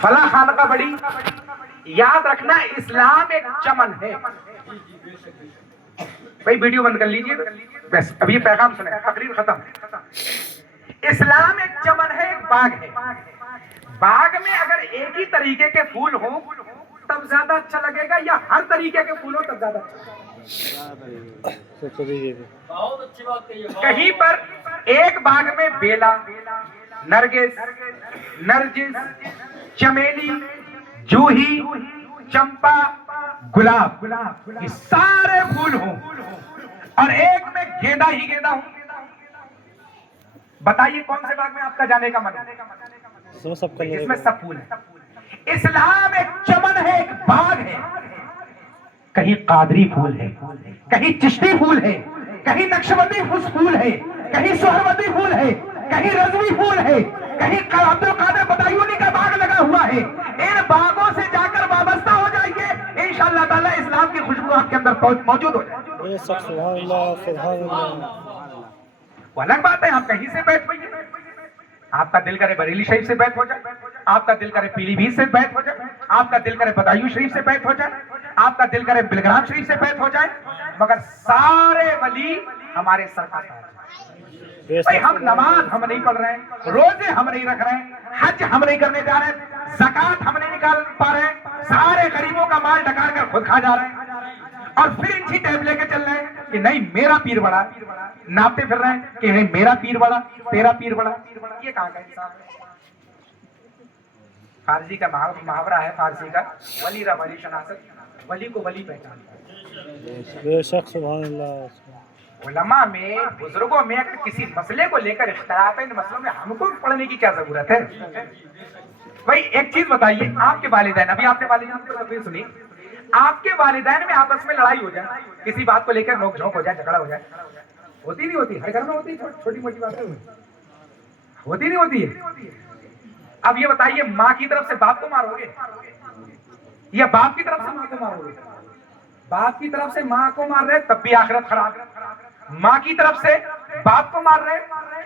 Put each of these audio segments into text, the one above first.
فلاں خانقاہ بڑی. یاد رکھنا اسلام ایک چمن ہے. بھائی ویڈیو بند کر لیجیے بس اب یہ پیغام سنیں, تقریر ختم. اسلام ایک چمن ہے, ایک باغ ہے. باغ میں اگر ایک ہی طریقے کے پھول ہوں تب زیادہ اچھا لگے گا, یا ہر طریقے کے پھول ہوں تب زیادہ اچھا لگے گا؟ کہیں پر ایک باغ میں بیلا, نرگس, نرجس, چمیلی, جوہی, چمپا, گلاب, یہ سارے پھول ہوں, اور ایک میں گیندا ہی گیندا ہوں. بتائیے کون سے باغ میں آپ کا جانے کا من ہے جس میں سب پھول ہیں؟ اسلام ایک چمن ہے, ایک باغ ہے. کہیں قادری پھول ہے, کہیں چشتی پھول ہے, کہیں نقشبندی پھول ہے, کہیں سہروردی پھول ہے, کہیں رضوی پھول ہے, کہیں عبد القادر بدایونی کا باغ لگا ہوا ہے. ان باغوں سے جا کر وابستہ ہو جائیے, انشاءاللہ تعالی اسلام کی خوشبو آپ کے اندر موجود ہو جائے. سبحان اللہ سبحان اللہ. وہ الگ بات ہے, آپ کہیں سے بیٹھ پائیے, آپ کا دل کرے بریلی شریف سے بیت ہو جائے, آپ کا دل کرے پیلی بھیت سے بیت ہو جائے, آپ کا دل کرے بدایوں شریف سے بیت ہو جائے, آپ کا دل کرے بلگرام شریف سے بیت ہو جائے, مگر سارے ولی ہمارے سر کا تاج. بھائی ہم نماز ہم نہیں پڑھ رہے ہیں, روزے ہم نہیں رکھ رہے ہیں, حج ہم نہیں کرنے جا رہے ہیں, زکات ہم نہیں نکال پا رہے ہیں, سارے غریبوں کا مال ڈکار کر خود کھا جا رہے ہیں, اور پھر انچی ٹیپ لے کے چل رہے ہیں کہ نہیں میرا پیر بڑا, ناپتے پھر رہے ہیں کہ نہیں میرا پیر بڑا, تیرا پیر بڑا. یہ کہاں کا انسان ہے؟ فارسی کا محاورہ ہے, فارسی کا, ولی را ولی شناست, ولی کو ولی پہچانتا ہے. بے شک سبحان اللہ. علماء میں, بزرگوں میں اگر کسی مسئلے کو لے کر اختلاف ہے, ان مسئلوں میں ہم کو پڑھنے کی کیا ضرورت ہے؟ بھائی ایک چیز بتائیے, آپ کے والدین, ابھی آپ کے والدین کو تقریر سنی, آپ کے والدین میں آپس میں لڑائی ہو جائے, کسی بات کو لے کر نوک جھونک ہو جائے, جھگڑا ہو جائے, ہوتی نہیں ہوتی؟ ہر گھر میں ہوتی ہے, چھوٹی موٹی باتیں ہوتی نہیں ہوتی ہے؟ اب یہ بتائیے, ماں کی طرف سے باپ کو مارو گے یا باپ کی طرف سے ماں کو مارو گے؟ باپ کی طرف سے ماں کو مار رہے تب بھی آخرت خراب, ماں کی طرف سے باپ کو مار رہے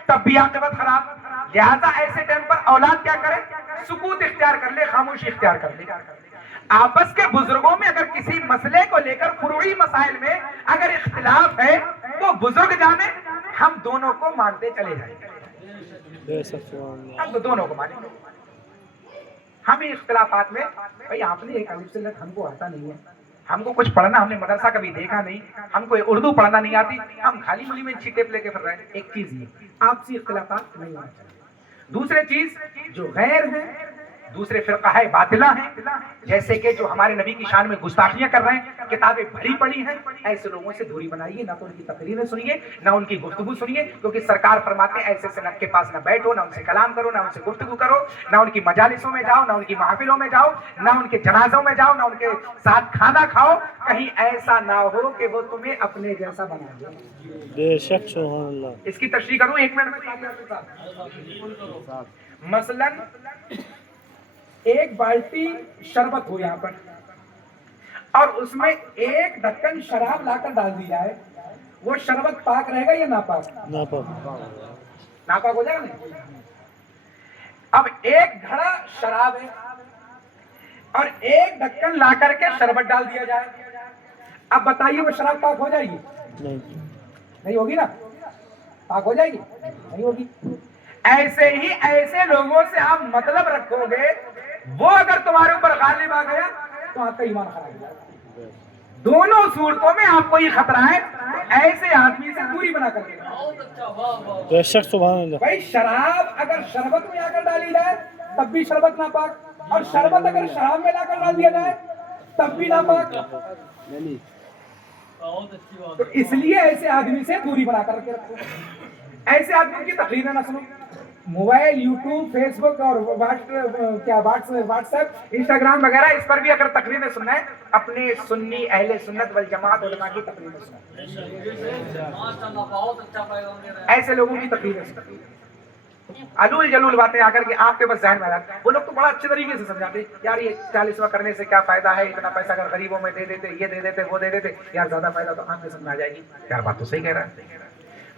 تب بھی آخرت خراب. لہذا ایسے ٹائم پر اولاد کیا کرے؟ سکوت اختیار کر لے, خاموشی اختیار کر لے. آپس کے بزرگوں میں اگر کسی مسئلے کو لے کر فروعی مسائل میں اگر اختلاف ہے تو بزرگ جانے, ہم دونوں کو مانتے چلے جائیں, ہم تو دونوں کو مانیں. ہم اختلافات میں, بھائی آپ نے ایک الف سے لٹ ہم کو آتا نہیں ہے, ہم کو کچھ پڑھنا, ہم نے مدرسہ کبھی دیکھا نہیں, ہم کو اردو پڑھنا نہیں آتی, ہم خالی ملی میں چھیٹے لے کے پھر رہے ہیں. ایک چیز یہ آپسی اختلافات نہیں ہونا چاہیے. دوسری چیز, جو غیر ہیں, دوسرے فرقہ ہے باطلہ ہیں, جیسے کہ جو ہمارے نبی کی شان میں گستاخیاں کر رہے ہیں, کتابیں بھری پڑی ہیں, ایسے لوگوں سے دوری بنائیے. نہ تو ان کی تقریریں سنیے, نہ ان کی گفتگو سنیے, کیونکہ سرکار فرماتے ہیں ایسے سنت کے پاس نہ بیٹھو, نہ ان سے کلام کرو, نہ ان سے گفتگو کرو, نہ ان کی مجالسوں میں جاؤ, نہ ان کی محفلوں میں جاؤ, نہ ان کے جنازوں میں جاؤ, نہ ان کے ساتھ کھانا کھاؤ. کہیں ایسا نہ ہو کہ وہ تمہیں اپنے جیسا بنا دے. بے شک سبحان اللہ. اس کی تشریح کروں ایک منٹ میں. مثلاً ایک بالٹی شربت ہو یہاں پر, اور اس میں ایک ڈھکن شراب لا کر ڈال دی جائے, وہ شربت پاک رہے گا یا ناپاک؟ ناپاک ہو جائے گا نہیں. اب ایک گھڑا شراب ہے اور ایک ڈھکن لا کر کے شربت ڈال دیا جائے, اب بتائیے وہ شراب پاک ہو جائے گی؟ نہیں ہوگی نا. پاک ہو جائے گی؟ نہیں ہوگی. ایسے ہی ایسے لوگوں سے آپ مطلب رکھو گے, وہ اگر تمہارے اوپر غالب آ گیا تو آپ کا ایمان خراب ہو جائے گا. دونوں صورتوں میں آپ کو یہ خطرہ ہے, ایسے آدمی سے دوری بنا کر کے. بے شک سبحان اللہ. بھائی شراب اگر شربت میں آ کر ڈالی جائے تب بھی شربت ناپاک, اور شربت اگر شراب میں لا کر ڈال دیا جائے تب بھی ناپاک. تو اس لیے ایسے آدمی سے دوری بنا کر کے رکھو. ایسے آدمی کی تقریریں نہ سنو. موبائل, یوٹیوب, فیس بک اور واٹس ایپ, انسٹاگرام وغیرہ, اس پر بھی اگر تقریریں سننا ہے, اپنے سنی اہل سنت والجماعت علماء کی تقریریں سننا. ایسے لوگوں کی تقریریں سننا. علول جلول باتیں آ کر کے آپ کے بس ذہن میں آتی, وہ لوگ تو بڑا اچھے طریقے سے سمجھاتے ہیں, یار یہ 40واں کرنے سے کیا فائدہ ہے, اتنا پیسہ اگر غریبوں میں دے دیتے, یہ دے دیتے, وہ دے دیتے, یار زیادہ فائدہ تو آپ کو سمجھ آ جائے گی. یار بات تو صحیح کہہ رہا ہے.